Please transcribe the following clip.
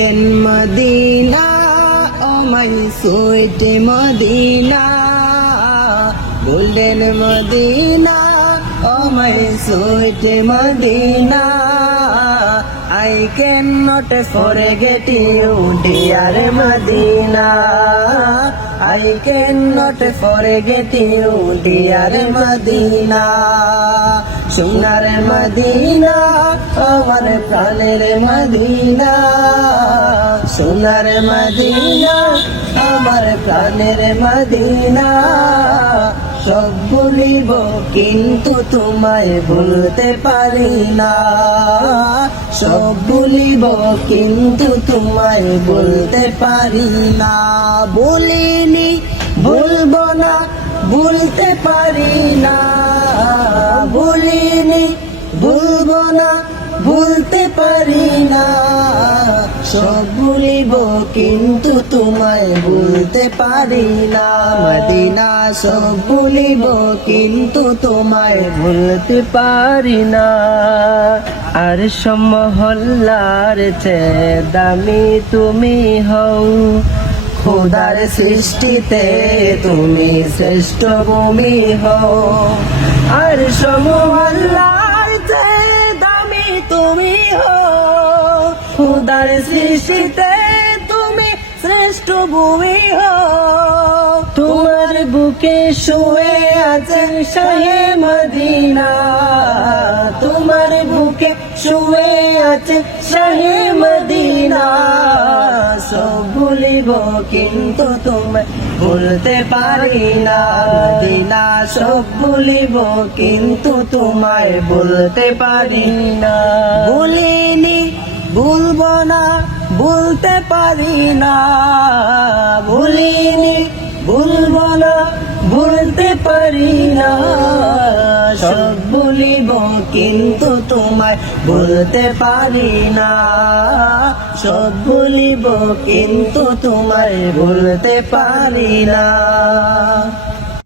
Golden Medina oh my sweet Medina, golden Medina oh my sweet Medina, I cannot forget you dear Medina, I cannot forget you dear Medina, সোনার Medina আমার প্রাণের Medina, সোনার Medina আমার প্রাণের Medina, সব ভুলিব কিন্তু তোমায় ভুলতে পারি না, সব ভুলিব কিন্তু তোমায় বলতে পারি না, বলিনি ভুলবো না ভুলতে পারি না, বলিনি ভুলবো না ভুলতে পারি না, সব ভুলিব কিন্তু তোমায় ভুলতে পারি না, মদিনা সব ভুলিব কিন্তু তোমায় ভুলতে পারি না, আর মহল্লার চেয়ে দামি তুমি হও, খোদার সৃষ্টিতে তুমি শ্রেষ্ঠ ভূমি হও, আর মহল্লার চেয়ে দামি তুমি হও, খোদার সৃষ্টিতে তুমি শ্রেষ্ঠ ভূমি হও, তোমার বুকে শুয়ে আছেন শাহে মদিনা, তোমার বুকে শুয়ে আছে শাহে মদিনা, সব ভুলিব কিন্তু তোমায় ভুলতে পারি না, মদিনা সব ভুলিব কিন্তু তোমায় ভুলতে পারি না, ভুলিনি ভুলবো না ভুলতে পারি না, ভুলিনি ভুলবো না ভুলতে পারি না, সব ভুলিব কিন্তু তোমায় ভুলতে পারি না, সব ভুলিব কিন্তু তোমায় ভুলতে পারি না।